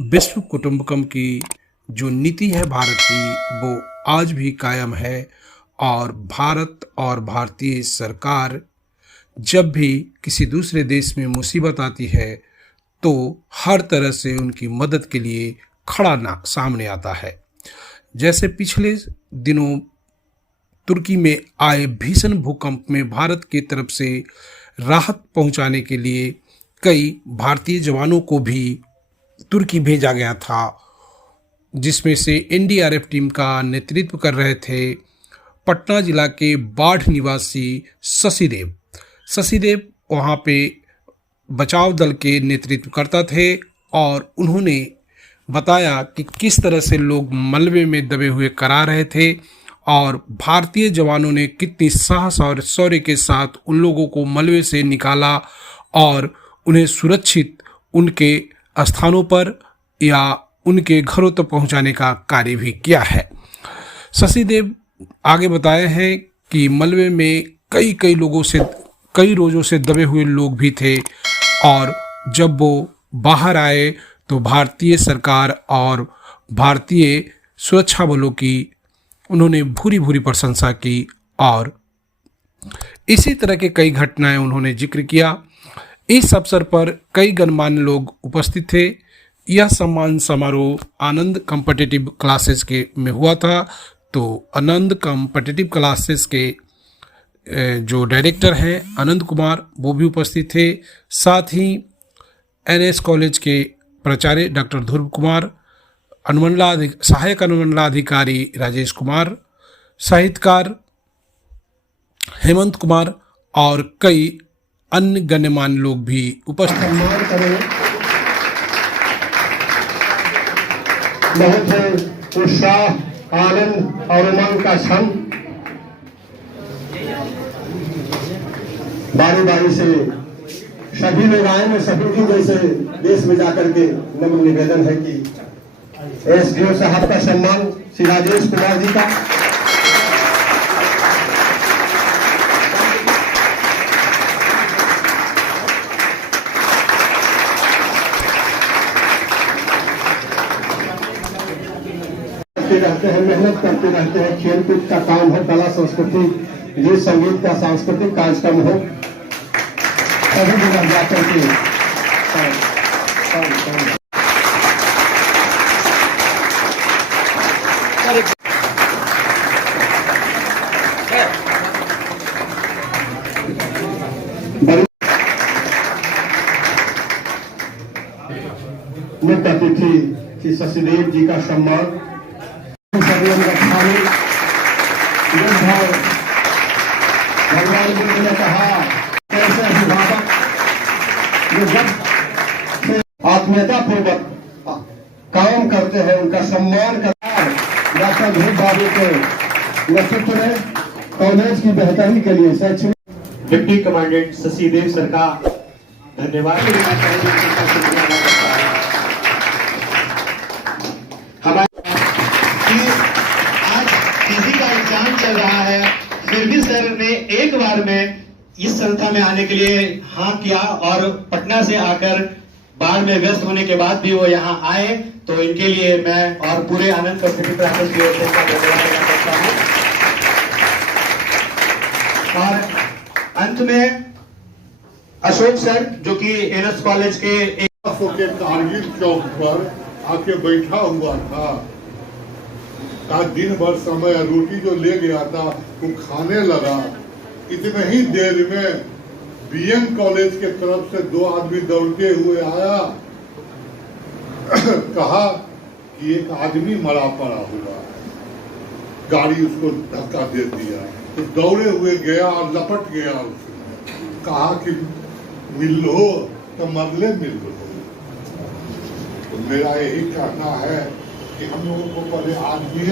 विश्व कुटुंबकम की जो नीति है भारत की, वो आज भी कायम है। और भारत और भारतीय सरकार जब भी किसी दूसरे देश में मुसीबत आती है तो हर तरह से उनकी मदद के लिए खड़ा ना सामने आता है। जैसे पिछले दिनों तुर्की में आए भीषण भूकंप में भारत की तरफ से राहत पहुंचाने के लिए कई भारतीय जवानों को भी तुर्की भेजा गया था, जिसमें से एनडीआरएफ टीम का नेतृत्व कर रहे थे पटना जिला के बाढ़ निवासी शशिदेव वहाँ पे बचाव दल के नेतृत्व करता थे। और उन्होंने बताया कि किस तरह से लोग मलबे में दबे हुए करा रहे थे और भारतीय जवानों ने कितनी साहस और शौर्य के साथ उन लोगों को मलबे से निकाला और उन्हें सुरक्षित उनके स्थानों पर या उनके घरों तक पहुंचाने का कार्य भी किया है। शशिदेव आगे बताए हैं कि मलबे में कई रोजों से दबे हुए लोग भी थे और जब वो बाहर आए तो भारतीय सरकार और भारतीय सुरक्षा बलों की उन्होंने भूरी भूरी प्रशंसा की और इसी तरह के कई घटनाएं उन्होंने जिक्र किया। इस अवसर पर कई गणमान्य लोग उपस्थित थे। यह सम्मान समारोह आनंद कॉम्पिटिटिव क्लासेस के में हुआ था। तो आनंद कॉम्पिटिटिव क्लासेस के जो डायरेक्टर हैं आनंद कुमार, वो भी उपस्थित थे। साथ ही एनएस कॉलेज के प्राचार्य डॉक्टर ध्रुव कुमार, सहायक अनुमंडलाधिकारी राजेश कुमार, साहित्यकार हेमंत कुमार और कई अन्य गण्यमान्य लोग भी उपस्थित थे। बहुत उत्साह, आनंद और उमंग का क्षण बारी बारी से सभी लोग आएंगे। सभी की जैसे देश में जाकर के नम्र निवेदन है कि एसडीओ साहब का सम्मान श्री राजेश कुमार जी का, रहते हैं, मेहनत करते रहते हैं। खेलकूद का काम हो, कला संस्कृति, गीत संगीत का सांस्कृतिक कार्यक्रम हो, सभी जगह जाकर के मुख्य अतिथि श्री शशिदेव जी का सम्मान भगवान बुद्ध ने कहा कैसे अभिभावक जो जब आत्मीयता पूर्वक काम करते हैं उनका सम्मान करता है। डॉक्टर ध्रुव बाबू के नेतृत्व में कॉलेज की बेहतरी के लिए शैक्षणिक डिप्टी कमांडेंट शशिदेव सर का धन्यवाद देना चाहिए। आज पीजी का एग्जाम चल रहा है, फिर भी सर ने एक बार में इस संस्था में आने के लिए हाँ किया और पटना से आकर बाढ़ में व्यस्त होने के बाद भी वो यहाँ आए, तो इनके लिए मैं और पूरे आनंद कॉम्पिटिटिव क्लासेस की ओर से धन्यवाद देना चाहता हूँ। और अंत में अशोक सर जो कि एनएस कॉलेज के कारगिल चौक पर आके बैठा हुआ था। आज दिन भर समय रोटी जो ले गया था वो खाने लगा। इतने ही देर में बीएन कॉलेज के तरफ से दो आदमी दौड़ते हुए आया। कहा कि एक आदमी मरा पड़ा हुआ है, गाड़ी उसको धक्का दे दिया। तो दौड़े हुए गया और लपट गया उसने। कहा कि मिल लो तो मरले मिल लो। तो मेरा यही कहना है कि हम लोगों को पहले आदमी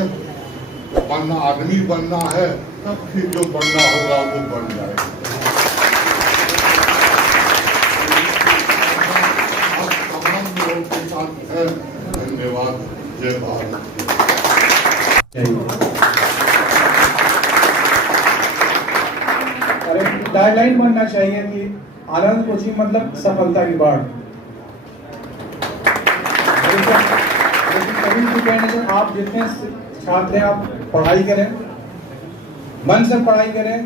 बनना है, तब फिर जो बनना होगा वो बन जाएगा। धन्यवाद। जय भारत। गाइडलाइन बनना चाहिए कि आनंद कोचिंग मतलब सफलता की बाढ़। लेकिन कभी भी कहने से आप जितने छात्र हैं आप पढ़ाई करें, मन से पढ़ाई करें।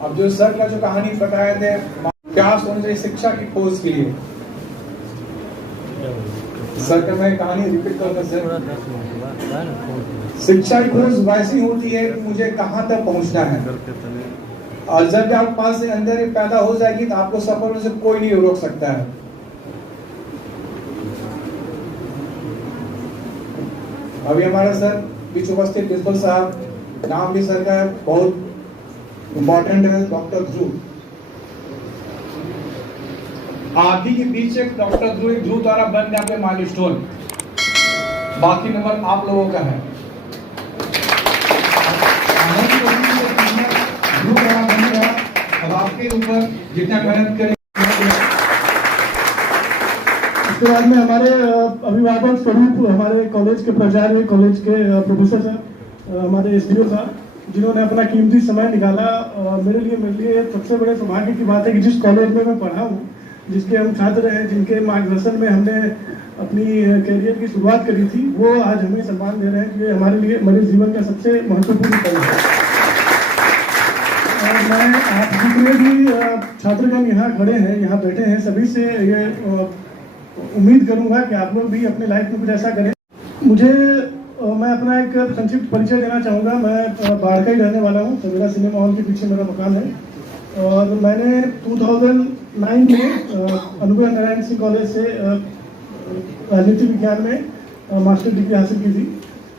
अब जो सर का जो कहानी बताए थे प्यास होने से शिक्षा की खोज के लिए, सर का मैं कहानी रिपीट करता सर, शिक्षा की खोज वैसी होती है कि मुझे कहाँ तक पहुँचना है, और जब आपके पास से अंदर पैदा हो जाएगी तो आपको सफल होने से कोई नहीं रोक सकता है। अभी हमारा सर बीच उपस्थित प्रिंसिपल साहब, नाम भी सर का बहुत इम्पोर्टेंट है, डॉक्टर ध्रुव। आप ही के बीच एक डॉक्टर ध्रुव द्वारा बन गया माइलस्टोन, बाकी नंबर आप लोगों का है। ध्रुव द्वारा बनेगा, अब आपके ऊपर जितना मेहनत करें। इसके बाद में हमारे अभिभावक स्वरूप हमारे कॉलेज के प्राचार्य, कॉलेज के प्रोफेसर साहब, हमारे एसडीओ साहब, जिन्होंने अपना कीमती समय निकाला। मेरे लिए सबसे बड़े सौभाग्य की बात है कि जिस कॉलेज में मैं पढ़ा हूँ, जिसके हम छात्र हैं, जिनके मार्गदर्शन में हमने अपनी करियर की शुरुआत करी थी, वो आज हमें सम्मान दे रहे हैं। ये हमारे लिए हमारे जीवन का सबसे महत्वपूर्ण पल है। और मैं आप जितने भी छात्रगण यहाँ खड़े हैं, यहाँ बैठे हैं, सभी से ये उम्मीद करूँगा कि आप लोग भी अपने लाइफ में कुछ ऐसा करें। मैं अपना एक संक्षिप्त परिचय देना चाहूँगा। मैं बाढ़ का ही रहने वाला हूँ, मेरा सिनेमा हॉल के पीछे मेरा मकान है। और मैंने 2009 में अनुभव नारायण सिंह कॉलेज से राजनीति विज्ञान में मास्टर डिग्री हासिल की थी।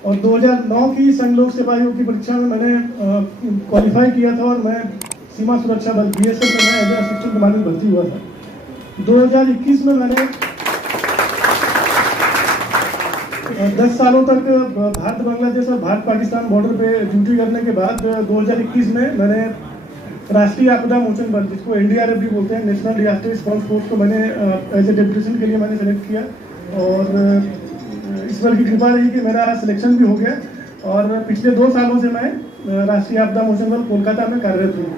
और 2009 की संघ लोक सेवा आयोग की परीक्षा में मैंने क्वालिफाई किया था, और मैं सीमा सुरक्षा बल BSF में मैं एज असिस्टेंट कमांडेंट भर्ती हुआ था। 2021 में मैंने 10 सालों तक भारत बांग्लादेश और भारत पाकिस्तान बॉर्डर पे ड्यूटी करने के बाद 2021 में मैंने राष्ट्रीय आपदा मोचन बल, जिसको NDRF भी बोलते हैं, नेशनल डिजास्टर रिस्पॉन्स फोर्स को मैंने एज ए डेपुटेशन के लिए मैंने सेलेक्ट किया। और ईश्वर की कृपा रही कि मेरा सिलेक्शन भी हो गया, और पिछले 2 सालों से मैं राष्ट्रीय आपदा मोचन बल कोलकाता में कार्यरत हूँ।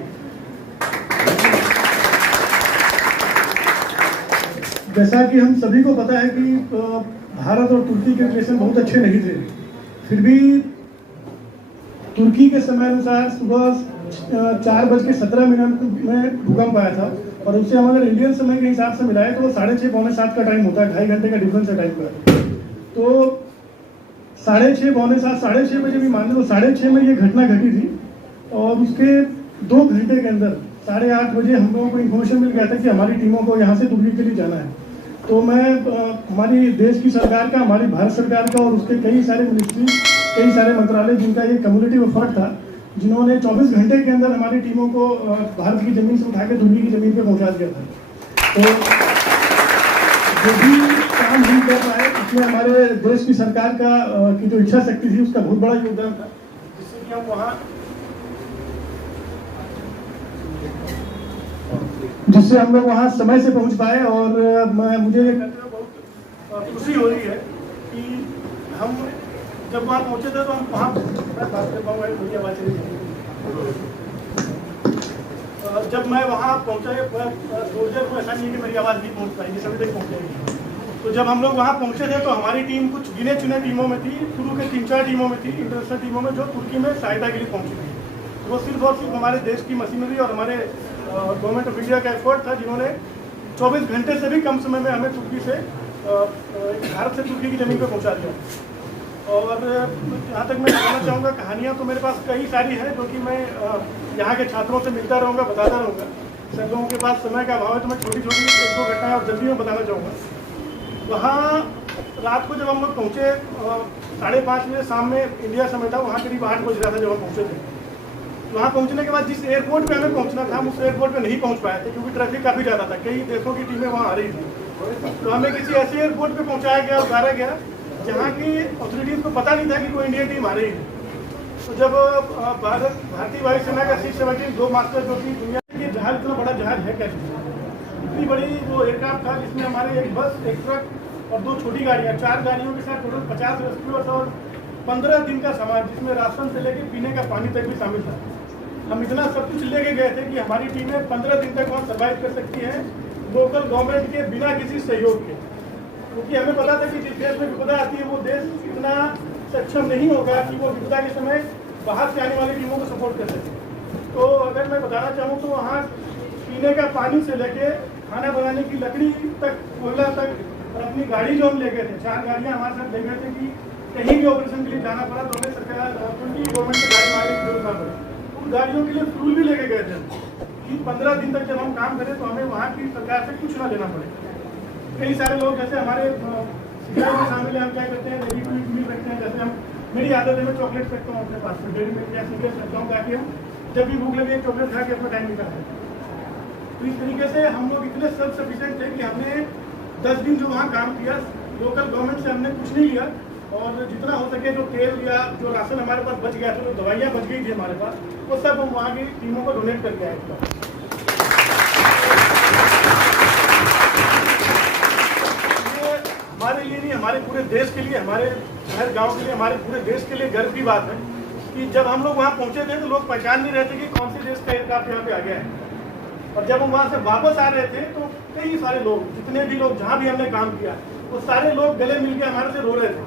जैसा कि हम सभी को पता है कि भारत और तुर्की के रिलेशन बहुत अच्छे नहीं थे, फिर भी तुर्की के समय अनुसार सुबह 4:17 में भूकंप आया था, और उससे हम अगर इंडियन समय के हिसाब से मिलाए तो वो 6:30 पौने 7 का टाइम होता है, 2.5 घंटे का डिफरेंस है टाइम का। तो 6:30 पौने 7, 6:30 बजे भी मान लो, 6:30 में ये घटना घटी थी। और उसके 2 घंटे के अंदर 8:30 बजे हम लोगों को इन्फॉर्मेशन मिल गया था कि हमारी टीमों को यहाँ से तुर्की के लिए जाना है। तो मैं हमारी देश की सरकार का, हमारी भारत सरकार का, और उसके कई सारे मिनिस्ट्री, कई सारे मंत्रालय, जिनका ये कम्युनिटी एफर्ट था, जिन्होंने 24 घंटे के अंदर हमारी टीमों को भारत की ज़मीन से उठा के तुर्की की ज़मीन पे पहुंचा दिया था। तो जो भी काम नहीं कर पाए, उसमें हमारे देश की सरकार का की जो इच्छा शक्ति थी, उसका बहुत बड़ा योगदान था, जिससे कि हम वहाँ जिससे हम लोग वहाँ समय से पहुँच पाए। और मुझे बहुत खुशी हो रही है कि हम जब वहाँ पहुँचे थे तो हम वहाँ जब मैं वहाँ पहुँचा, सोल्जर को ऐसा नहीं है कि मेरी आवाज़ नहीं पहुँच पाएगी, सभी तक पहुँचेगी। तो जब हम लोग वहाँ पहुँचे थे तो हमारी टीम कुछ गिने चुने टीमों में थी, शुरू के 3-4 टीमों में थी, इंटरनेशनल टीमों में, जो तुर्की में सहायता के लिए पहुँची थी। वो सिर्फ और सिर्फ हमारे देश की मशीनरी और हमारे गवर्नमेंट ऑफ इंडिया का एफर्ट था, जिन्होंने 24 घंटे से भी कम समय में हमें तुर्की से भारत से तुर्की की ज़मीन पर पहुँचा दिया। और जहाँ तक मैं कहना चाहूँगा, कहानियाँ तो मेरे पास कई सारी हैं, जो कि मैं यहाँ के छात्रों से मिलता रहूँगा, बताता रहूँगा। सब लोगों के पास समय का अभाव है, तो मैं छोटी छोटी 1-2 घटनाएँ और जल्दी में बताना चाहूँगा। वहाँ रात को जब हम लोग पहुँचे, 5:30 बजे शाम में इंडिया समय था, वहाँ करीब 8 बज रहा था जब हम पहुँचे थे। वहाँ पहुँचने के बाद जिस एयरपोर्ट पे हमें पहुँचना था, हम उस एयरपोर्ट पे नहीं पहुँच पाए थे, क्योंकि ट्रैफिक काफ़ी ज़्यादा था, कई देशों की टीमें वहाँ आ रही थी। तो हमें किसी ऐसे एयरपोर्ट पे पहुँचाया गया, उतारा गया, जहाँ की अथॉरिटीज़ को पता नहीं था कि कोई इंडियन टीम आ रही है। तो जब भारतीय वायुसेना का C-17 2 मास्टर, जो कि दुनिया के जहाज, इतना बड़ा जहाज है क्या, इतनी बड़ी वो एयरक्राफ्ट था, जिसमें हमारे एक बस, एक ट्रक और 2 छोटी गाड़ियाँ, 4 गाड़ियों के साथ टोटल 50 रेस्क्यूअर्स और 15 दिन का सामान, जिसमें राशन से लेकर पीने का पानी तक भी शामिल था। हम इतना सब कुछ लेके गए थे कि हमारी टीमें 15 दिन तक वहाँ सर्वाइव कर सकती हैं, लोकल गवर्नमेंट के बिना किसी सहयोग के। क्योंकि हमें पता था कि जिस देश में विपदा आती है वो देश इतना सक्षम नहीं होगा कि वो विपदा के समय बाहर से आने वाली टीमों को सपोर्ट कर सके। तो अगर मैं बताना चाहूँ तो वहाँ पीने का पानी से लेके खाना बनाने की लकड़ी तक, कोयला तक, और अपनी गाड़ी जो हम ले गए थे, 4 गाड़ियाँ हमारे साथ ले गए थे कि कहीं भी ऑपरेशन के लिए जाना पड़ा तो हमें सरकार गवर्नमेंट से गाड़ी मांगने की जरूरत ना पड़े। उन गाड़ियों के लिए फ्यूल भी लेके गए थे कि 15 दिन तक जब हम काम करें तो हमें वहाँ की सरकार से कुछ ना लेना पड़े। कई सारे लोग जैसे हमारे सिंचाई में शामिल है, हम क्या करते हैं, रेडी टू ईट मील रखते हैं। जैसे हम, मेरी आदत है, मैं चॉकलेट रखता हूँ अपने पास में, डेरी मिल्क या सीरियल्स रखता हूँ ताकि हम जब भी भूख लगे चॉकलेट खा के अपना टाइम निकाल सकते। तो इस तरीके से हम लोग इतने सेल्फ सफिशिएंट थे कि हमने 10 दिन जो वहाँ काम किया, लोकल गवर्नमेंट से हमने कुछ नहीं लिया, और जितना हो सके जो तेल या जो राशन हमारे पास बच गया था, जो दवाइयाँ बच गई थी हमारे पास, वो सब हम वहाँ की टीमों को डोनेट करके आए थे। हमारे लिए नहीं, हमारे पूरे देश के लिए, हमारे शहर गांव के लिए, हमारे पूरे देश के लिए गर्व की बात है कि जब हम लोग वहाँ पहुँचे थे तो लोग पहचान नहीं रहे थे कि कौन से देश का एयरक्राफ्ट यहाँ पे आ गया है। और जब हम वहाँ से वापस आ रहे थे तो कई सारे लोग, जितने भी लोग जहाँ भी हमने काम किया, वो सारे लोग गले मिल के हमारे से रो रहे थे।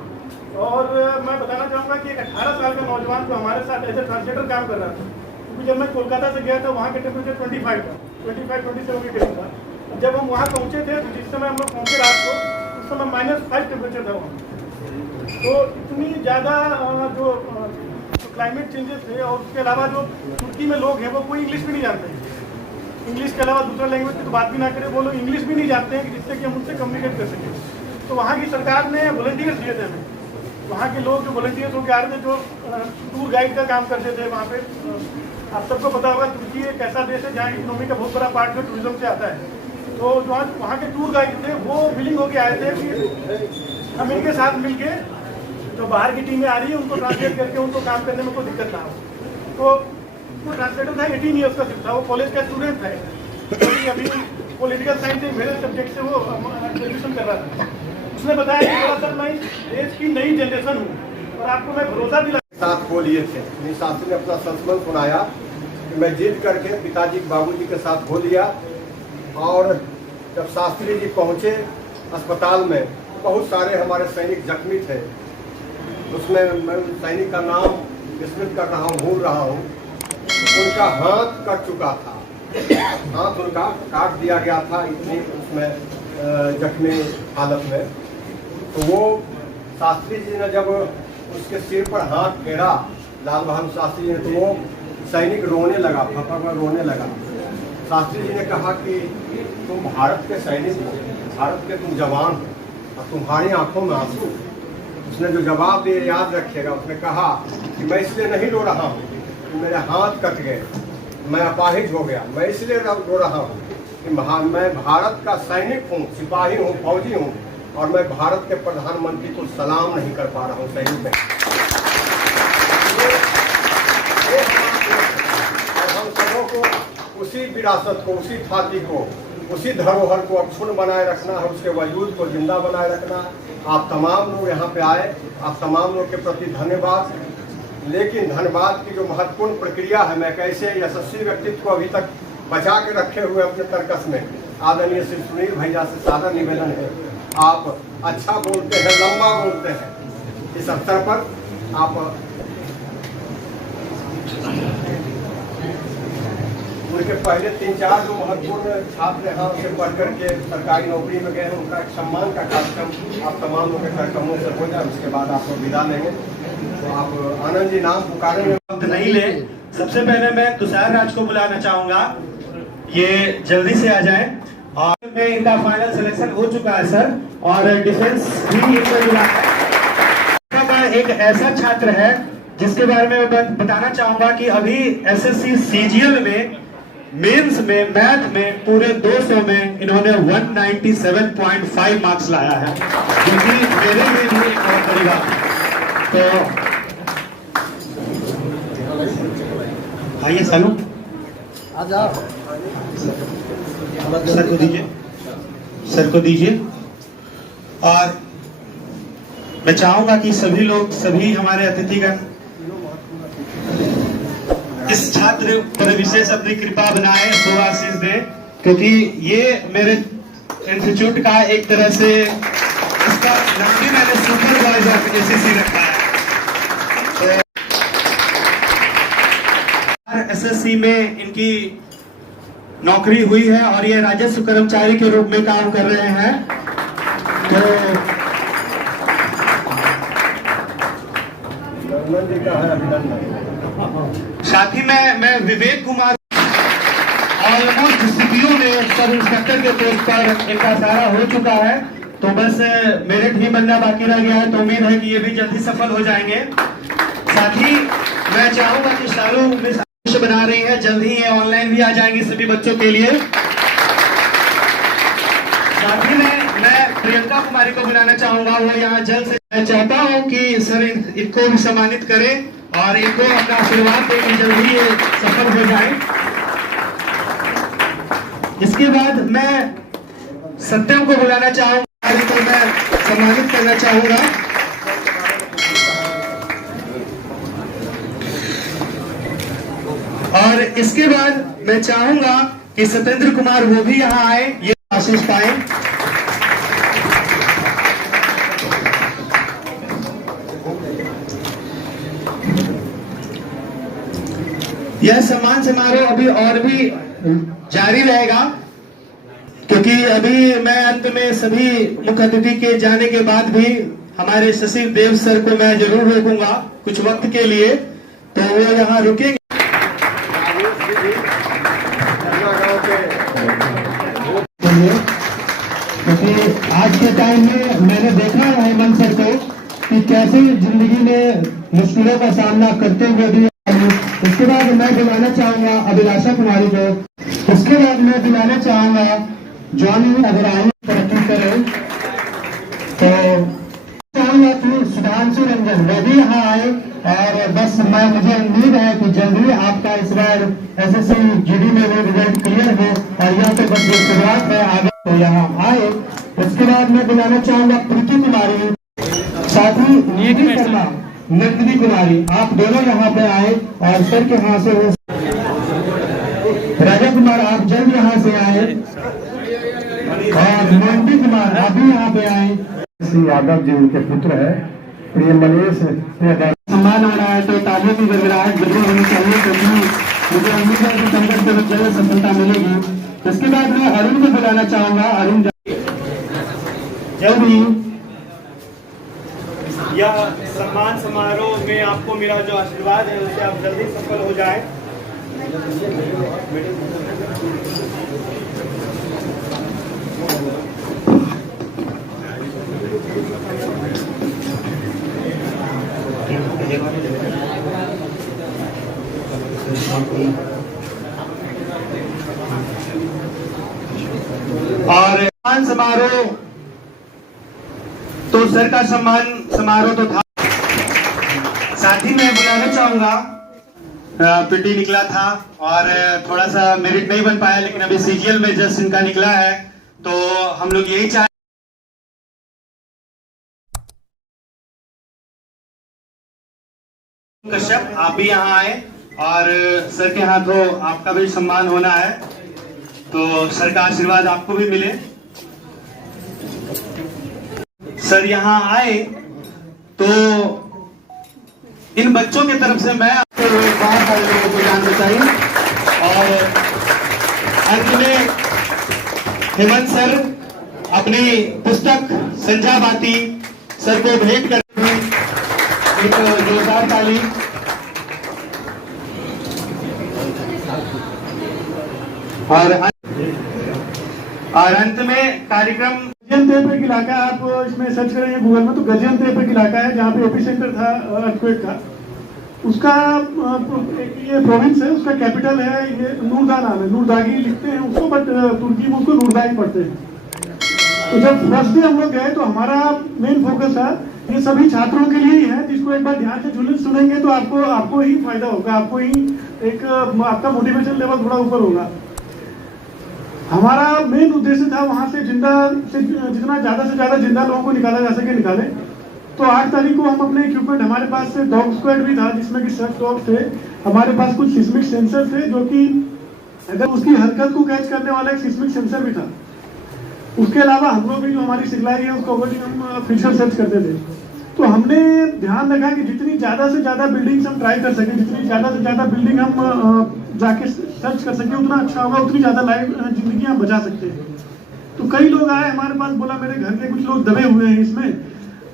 और मैं बताना चाहूँगा कि एक 18 साल का नौजवान जो हमारे साथ एज ए ट्रांसलेटर काम कर रहा था, क्योंकि जब मैं कोलकाता से गया था वहाँ के टेम्परेचर 25 था, 25-27 के करीब था। जब हम वहाँ पहुँचे थे तो जिस समय हम लोग पहुँचे रात को, उस समय -5 टेम्परेचर था वहाँ। तो इतनी ज़्यादा जो क्लाइमेट चेंजेस थे, और उसके अलावा जो तुर्की में लोग हैं वो कोई इंग्लिश भी नहीं जानते हैं। इंग्लिश के अलावा दूसरा लैंग्वेज की तो बात भी ना करें, वो लोग इंग्लिश भी नहीं जानते हैं कि जिससे कि हम उनसे कम्युनिकेट कर सकें। तो वहाँ की सरकार ने वॉलंटियर्स दिए थे हमें, वहाँ के लोग जो वॉलंटियर्स होकर आ रहे थे, जो टूर गाइड का काम करते थे वहाँ पे। आप सबको पता होगा तुर्की एक ऐसा देश है जहाँ इकोनॉमी का बहुत बड़ा पार्ट जो टूरिज्म से आता है। तो जो वहाँ के टूर गाइड थे वो विलिंग होकर आए थे कि हम इनके साथ मिलके जो बाहर की टीमें आ रही है उनको ट्रांसलेट करके उनको काम करने में कोई दिक्कत ना हो। तो ट्रांसलेटर था, 18 ईयर्स का सिर्फ था, वो कॉलेज का स्टूडेंट था, तो अभी पॉलिटिकल साइंस से मेरे सब्जेक्ट से वो ग्रेजुएशन कर रहा था। उसने बताया कि बड़ा सर मैं देश की नई जनरेशन हूँ और आपको मैं भरोसा दिला। साथ खो लिए थे, मेरी सासू ने अपना संस्मरण सुनाया कि मैं जिद करके पिताजी बाबूजी के साथ खो लिया। और जब शास्त्री जी पहुँचे अस्पताल में, बहुत सारे हमारे सैनिक जख्मी थे। उसमें मैं सैनिक का नाम विस्मृत कर रहा हूँ, भूल रहा हूँ। उनका हाथ कट चुका था, हाथ उनका काट दिया गया था इतनी उसमें जख्मी हालत में। तो वो शास्त्री जी ने जब उसके सिर पर हाथ फेरा, लाल बहादुर शास्त्री जी ने, तो वो सैनिक रोने लगा, फपक में रोने लगा। शास्त्री जी ने कहा कि तुम भारत के सैनिक हो, भारत के तुम जवान हो, और तुम्हारी आंखों में आंसू। उसने जो जवाब दिए याद रखिएगा, उसने कहा कि मैं इसलिए नहीं रो रहा हूँ कि मेरे हाथ कट गए, मैं अपाहिज हो गया, मैं इसलिए रो रहा हूँ कि मैं भारत का सैनिक हूँ, सिपाही हूँ, फौजी हूँ, और मैं भारत के प्रधानमंत्री को सलाम नहीं कर पा रहा हूँ सैनिक में। और हम सबों को उसी विरासत को, उसी थाती को, उसी धरोहर को अक्षुण्ण बनाए रखना है, उसके वजूद को जिंदा बनाए रखना है। आप तमाम लोग यहाँ पे आए, आप तमाम लोग के प्रति धन्यवाद। लेकिन धन्यवाद की जो महत्वपूर्ण प्रक्रिया है, मैं कैसे यशस्वी व्यक्तित्व को अभी तक बचा के रखे हुए अपने तर्कस में, आदरणीय श्री सुनील भैया से सादर निवेदन है, आप अच्छा बोलते हैं, लंबा बोलते हैं। इस अवसर पर आप उनके पहले 3-4 जो महत्वपूर्ण छात्र यहाँ से पढ़ करके सरकारी नौकरी में गए हैं, उनका एक सम्मान का कार्यक्रम आप तमाम लोग के कार्यक्रमों से हो जाए, उसके बाद आप विदा लेंगे। तो आप आनंद जी नाम पुकारेंगे नहीं ले। सबसे पहले मैं तुषार राज को बुलाना चाहूंगा, ये जल्दी से आ जाए। और में इनका फाइनल सिलेक्शन हो चुका है सर, और डिफेंस भी इनका मिला है। एक ऐसा छात्र है जिसके बारे में मैं बताना चाहूंगा कि अभी एसएससी सीजीएल में मेंस में मैथ में पूरे 200 में इन्होंने 197.5 मार्क्स लाया है, जो कि मेरे लिए भी एक बहुत बड़ी बात है। तो आइए सानू, सर को दीजिए, सर को दीजिए। और मैं चाहूंगा कि सभी लोग, सभी हमारे अतिथिगण इस छात्र पर विशेष अपनी कृपा बनाए, शुभ आशीष दे, क्योंकि ये मेरे इंस्टीट्यूट का एक तरह से उसका नाम भी मैंने सुपरवाइजर एसएससी रखा है। एसएससी में इनकी नौकरी हुई है और ये राजस्व कर्मचारी के रूप में काम कर रहे हैं। तो साथ ही मैं विवेक कुमार ऑलमोस्ट सीपीओ में सब इंस्पेक्टर के पोस्ट पर इनका सारा हो चुका है, तो बस मेरिट ही बनना बाकी रह गया है। तो उम्मीद है कि ये भी जल्दी सफल हो जाएंगे। साथ ही मैं चाहूंगा कि शालू मिस बना रही है, जल्द ही ये ऑनलाइन भी आ जाएंगे सभी बच्चों के लिए। साथ ही मैं प्रियंका कुमारी को बुलाना चाहूंगा, वो यहाँ जल्द से। मैं चाहता हूँ कि सर इनको भी सम्मानित करें और इनको अपना आशीर्वाद दें कि जल्द ही ये सफल हो जाए। इसके बाद मैं सत्यम को बुलाना चाहूंगा, तो मैं सम्मानित करना चाहूंगा। और इसके बाद मैं चाहूंगा कि सत्येंद्र कुमार वो भी यहाँ आए, ये आशीष पाए। यह सम्मान समारोह अभी और भी जारी रहेगा, क्योंकि अभी मैं अंत में सभी मुख्य अतिथि के जाने के बाद भी हमारे शशिव देव सर को मैं जरूर रोकूंगा कुछ वक्त के लिए, तो वो यहाँ रुकेंगे। क्योंकि आज के टाइम में मैंने देखा है हेमंत सर को कि कैसे जिंदगी में मुश्किलों का सामना करते हुए भी। उसके बाद मैं बुलाना चाहूंगा अभिलाषा कुमारी को। उसके बाद मैं बुलाना चाहूंगा जॉनी, अगर आए तरक्की करे तो चाहूंगा कि सुधांशु रंजन वो भी यहाँ आए। और बस मुझे उम्मीद है कि जल्दी आपका इस बार एसएससी जीडी में वो रिजल्ट क्लियर हो और यह तो बस ये शुरुआत है, आगे तो यहाँ आए। उसके बाद मैं बुलाना चाहूंगा प्रीति कुमारी, साथ ही निधि शर्मा, नंदिनी कुमारी, आप दोनों यहाँ पे आए और सर के यहाँ से वो राजा कुमार आप जल्द यहाँ से आए और मोंटी कुमार आप भी यहाँ पे आए। श्री यादव जी उनके पुत्र है, प्रिय मनीष सम्मान हो रहा है, तो तालियों की गड़गड़ाहट जरूर होनी चाहिए, क्योंकि मुझे उम्मीद है कि संकट से जल्द सफलता मिलेगी। इसके बाद मैं अरुण को बुलाना चाहूंगा। अरुण जल्द ही यह सम्मान समारोह में आपको मेरा जो आशीर्वाद है उससे आप जल्दी सफल हो जाए। और सम्मान समारोह तो सर का सम्मान समारोह तो था, साथ ही मैं बुलाना चाहूंगा पीटी निकला था और थोड़ा सा मेरिट नहीं बन पाया, लेकिन अभी सीजीएल में जस्ट इनका निकला है, तो हम लोग यही चाहे कश्यप आप भी यहाँ आए और सर के हाथों आपका भी सम्मान होना है, तो सर का आशीर्वाद आपको भी मिले। सर यहाँ आए तो इन बच्चों की तरफ से मैं आपको एक बार सारे लोगों को जानना चाहिए। और अंत में हेमंत सर अपनी पुस्तक संजा बाती सर को भेंट करते हैं, एक जोरदार ताली। और अंत में कार्यक्रम गजियनतेप एक इलाका, आप इसमें सर्च करेंगे गूगल में तो गजियनतेप एक इलाका है जहाँ पे एपी सेंटर था अर्थक्वेक का। उसका ये प्रोविंस है, उसका कैपिटल है ये नूरदा नाम है, नूरदागी लिखते हैं उसको, बट तुर्की में उसको नूरदागी पढ़ते हैं। तो जब फर्स्ट डे हम लोग गए तो हमारा मेन फोकस था ये सभी छात्रों के लिए ही है, जिसको एक बार ध्यान से जुलूस सुनेंगे तो आपको ही फायदा होगा, आपको ही एक आपका मोटिवेशन लेवल थोड़ा ऊपर होगा। हमारा मेन उद्देश्य था वहां से जितना ज्यादा से ज्यादा जिंदा लोगों को निकाला जा सके निकाले। तो 8 तारीख को हम अपने इक्विपमेंट, हमारे पास डॉग स्क्वाड भी था जिसमें कि सर्च डॉग थे, हमारे पास कुछ सिस्मिक सेंसर थे जो कि अगर उसकी हरकत को कैच करने वाला एक सिस्मिक सेंसर भी था। उसके अलावा हम लोग भी जो हमारी सिखलाई है उसको भी हम फीचर सर्च करते थे। तो हमने ध्यान रखा कि जितनी ज़्यादा से ज़्यादा बिल्डिंग्स हम ट्राई कर सकें, जितनी ज़्यादा से ज़्यादा बिल्डिंग हम जाके सर्च कर सकें, उतना अच्छा होगा, उतनी ज़्यादा लाइफ जिंदगी हम बचा सकते हैं। तो कई लोग आए हमारे पास, बोला मेरे घर के कुछ लोग दबे हुए हैं इसमें,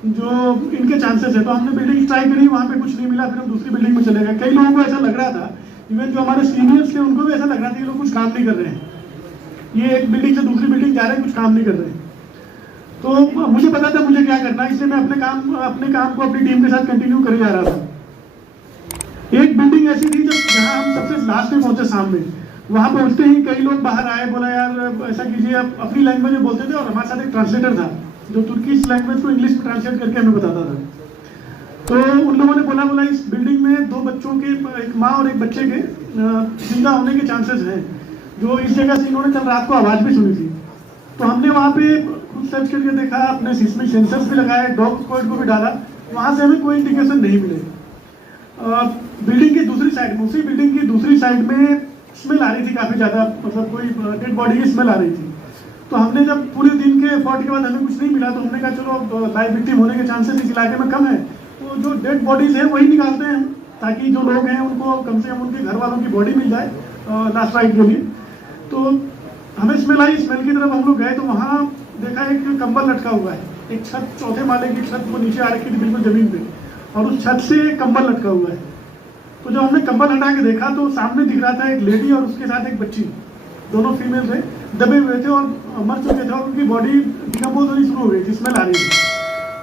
जो इनके चांसेस है। तो हमने बिल्डिंग ट्राई करी, वहाँ पे कुछ नहीं मिला, फिर हम दूसरी बिल्डिंग में चले गए। कई लोगों को ऐसा लग रहा था, इवन जो हमारे सीनियर्स थे उनको भी ऐसा लग रहा था ये लोग कुछ काम नहीं कर रहे हैं, ये एक बिल्डिंग से दूसरी बिल्डिंग जा रहे हैं, कुछ काम नहीं कर रहे हैं। तो मुझे पता था मुझे क्या करना है, इसलिए मैं अपने काम को अपनी टीम के साथ कंटिन्यू करे जा रहा था। एक बिल्डिंग ऐसी थी जहाँ हम सबसे लास्ट में पहुंचे सामने। वहां पहुंचते ही कई लोग बाहर आए, बोला यार ऐसा कीजिए, आप अपनी लैंग्वेज में बोलते थे और हमारे साथ एक ट्रांसलेटर था जो तुर्किश लैंग्वेज को इंग्लिश में ट्रांसलेट करके हमें बताता था। तो उन लोगों ने बोला इस बिल्डिंग में 2 बच्चों के, एक माँ और एक बच्चे के जिंदा होने के चांसेस हैं, जो इस जगह से इन्होंने कल रात को आवाज भी सुनी थी। तो हमने वहाँ पे खुद सर्च करके देखा, अपने सिस्मिक सेंसर्स भी लगाए, डॉग स्क्वाड को भी डाला, वहाँ से हमें कोई इंडिकेशन नहीं मिले। बिल्डिंग की दूसरी साइड में, उसी बिल्डिंग की दूसरी साइड में स्मेल आ रही थी काफ़ी ज़्यादा, मतलब कोई डेड बॉडी की स्मेल आ रही थी। तो हमने जब पूरे दिन के एफर्ट के बाद हमें कुछ नहीं मिला, तो हमने कहा चलो लाइव विक्टिम होने के चांसेस इस इलाके में कम है, तो जो डेड बॉडीज है वही निकालते हैं, ताकि जो लोग हैं उनको कम से कम उनके घर वालों की बॉडी मिल जाए लास्ट राइट के लिए। तो हमें स्मेल आई, स्मेल की तरफ हम लोग गए तो वहाँ देखा एक कंबल लटका हुआ है, एक छत, 4थे माले की छत वो नीचे आ रखी थी बिल्कुल जमीन पे, और उस छत से कंबल लटका हुआ है। तो जब हमने कंबल हटा के देखा तो सामने दिख रहा था एक लेडी और उसके साथ एक बच्ची, दोनों फीमेल थे, दबे हुए थे और मर चुके थे, और उनकी बॉडी डिकम्पोज होनी शुरू हो गई थी, स्मेल आ रही थी।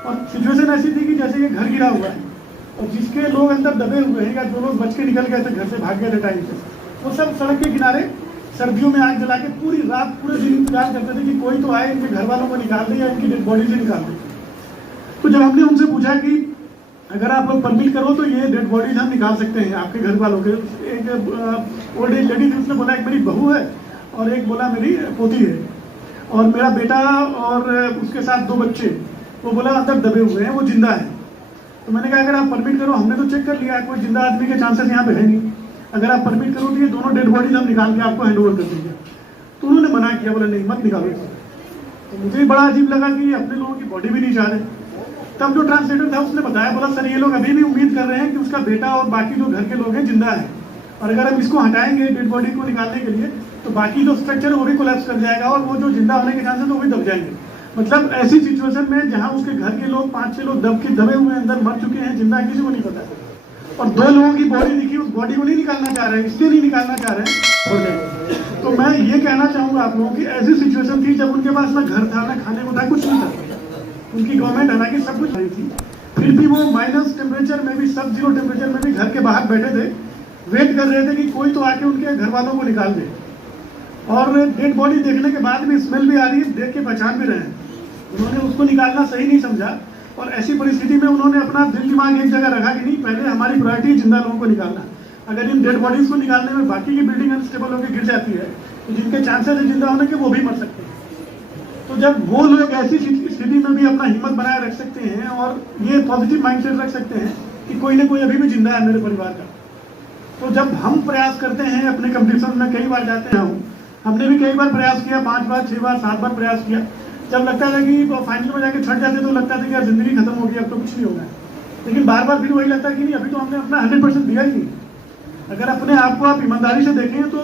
और सिचुएशन ऐसी थी कि जैसे ये घर गिरा हुआ है और जिसके लोग अंदर दबे हुए हैं या जो लोग बच के निकल गए थे घर से, भाग गए थे टाइम से, वो सब सड़क के किनारे सर्दियों में आग जला के पूरी रात पूरे दिन इंतजार करते थे कि कोई तो आए, इनके घर वालों को निकाल दे या इनकी डेड बॉडी से निकाल दे। तो जब हमने उनसे पूछा कि अगर आप लोग परमिट करो तो ये डेड बॉडीज हम निकाल सकते हैं आपके घर वालों के, एक ओल्ड एज लेडी थी, उसने बोला एक मेरी बहू है और एक बोला मेरी पोती है और मेरा बेटा और उसके साथ 2 बच्चे, वो बोला अंदर दबे हुए हैं, वो जिंदा है। तो मैंने कहा अगर आप परमिट करो, हमने तो चेक कर लिया कोई जिंदा आदमी के चांसेस यहाँ पे है नहीं, अगर आप परमिट करो तो ये दोनों डेड बॉडीज हम निकाल के आपको हैंड ओवर कर देंगे। तो उन्होंने मना किया, बोला नहीं मत निकालो। तो मुझे बड़ा अजीब लगा कि अपने लोगों की बॉडी भी नहीं चाह रहे। तब जो ट्रांसलेटर था उसने बताया, बोला सर ये लोग अभी भी उम्मीद कर रहे हैं कि उसका बेटा और बाकी जो घर के लोग हैं जिंदा है, और अगर हम इसको हटाएंगे डेड बॉडी को निकालने के लिए तो बाकी जो स्ट्रक्चर है वो भी कोलैप्स कर जाएगा और वो जो जिंदा होने के चांसेस वो भी दब जाएंगे। मतलब ऐसी सिचुएशन में जहाँ उसके घर के लोग 5-6 लोग दबे हुए अंदर मर चुके हैं, जिंदा किसी को नहीं पता, और 2 लोगों की बॉडी दिखी, उस बॉडी को नहीं निकालना चाह रहे हैं, इसलिए नहीं निकालना चाह रहे हैं। तो मैं ये कहना चाहूँगा आप लोगों की, ऐसी सिचुएशन थी जब उनके पास ना घर था, ना खाने को था, कुछ नहीं था। उनकी गवर्नमेंट हालांकि सब कुछ आई थी, फिर भी वो माइनस टेम्परेचर में भी, सब जीरो टेम्परेचर में भी घर के बाहर बैठे थे, वेट कर रहे थे कि कोई तो आके उनके घर वालों को निकाल दे। और डेड बॉडी देखने के बाद भी स्मेल भी आ रही है, देख के पहचान भी रहे हैं। उन्होंने उसको निकालना सही नहीं समझा और ऐसी परिस्थिति में उन्होंने अपना दिल दिमाग एक जगह रखा कि नहीं, पहले हमारी प्रायोरिटी जिंदा लोगों को निकालना। अगर इन डेड बॉडीज को निकालने में बाकी की बिल्डिंग अनस्टेबल होकर गिर जाती है तो जिनके चांसेस है जिंदा होने के वो भी मर सकते हैं। तो जब वो लोग ऐसी स्थिति में भी अपना हिम्मत बनाए रख सकते हैं और ये पॉजिटिव माइंडसेट रख सकते हैं कि कोई ना कोई अभी भी जिंदा है मेरे परिवार का, तो जब हम प्रयास करते हैं अपने कंपटीशन में, कई बार जाते हैं, हमने भी कई बार प्रयास किया, 5 बार 6 बार 7 बार प्रयास किया, जब लगता था कि फाइनल में जाके छट जाते तो लगता था कि यार जिंदगी खत्म हो गई, अब तो कुछ नहीं होगा। लेकिन बार बार फिर वही लगता है कि नहीं, अभी तो हमने अपना 100% दिया ही नहीं। अगर अपने आप को आप ईमानदारी से देखें तो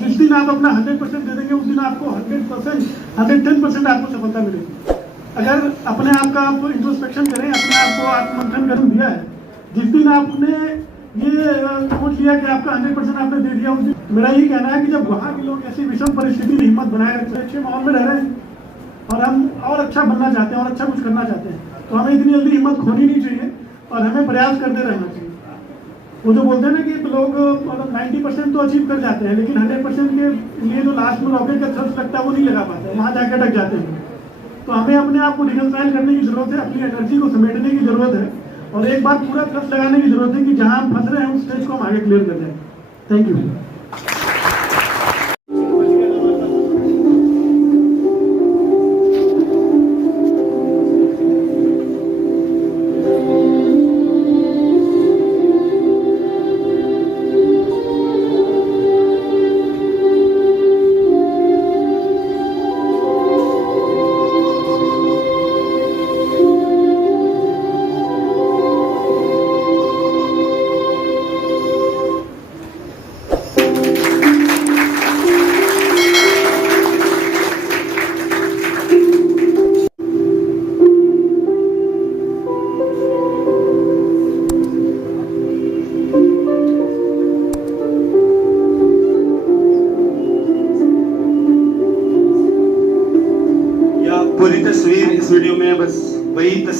जिस दिन आप अपना 100% दे देंगे उस दिन आपको 100%, 110% आपको सफलता मिलेगी। अगर अपने आप का आप इंट्रोस्पेक्शन करें, अपने आप को आत्ममंथन कर दिया है, जिस दिन आपने ये सोच लिया कि आपका 100% आपने दे दिया, उस दिन मेरा यही कहना है कि जब वहाँ के लोग ऐसी विषम परिस्थिति में हिम्मत बनाए रखते हैं, अच्छे माहौल में रह रहे हैं और हम और अच्छा बनना चाहते हैं और अच्छा कुछ करना चाहते हैं, तो हमें इतनी जल्दी हिम्मत खोनी नहीं चाहिए और हमें प्रयास करते रहना चाहिए। वो जो बोलते हैं ना कि लोग मतलब 90% तो अचीव कर जाते हैं, लेकिन 100% के लिए जो लास्ट में रॉकेट का थ्रस्ट लगता है वो नहीं लगा पाते, वहाँ जाकर अटक जाते हैं। तो हमें अपने आप को रिकंसाइल करने की जरूरत है, अपनी एनर्जी को समेटने की जरूरत है और एक बार पूरा थ्रस्ट लगाने की जरूरत है कि जहाँ हम फंस रहे हैं उस स्टेज को हम आगे क्लियर कर जाए। Thank you.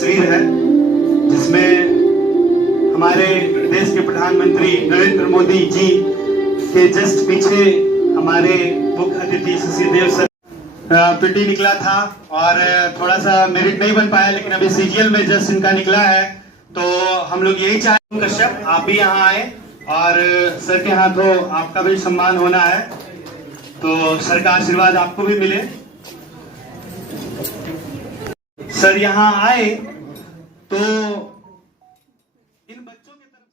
तस्वीर है जिसमें हमारे देश के प्रधानमंत्री नरेंद्र मोदी जी के जस्ट पीछे हमारे मुख्य अतिथि शशिदेव सर पीटी निकला था और थोड़ा सा मेरिट नहीं बन पाया, लेकिन अभी सीजीएल में जस्ट इनका निकला है। तो हम लोग यही चाहें कश्यप आप भी यहाँ आए और सर के हाथों आपका भी सम्मान होना है, तो सर का आशीर्वाद आपको भी मिले। सर यहाँ आए तो इन बच्चों की तरफ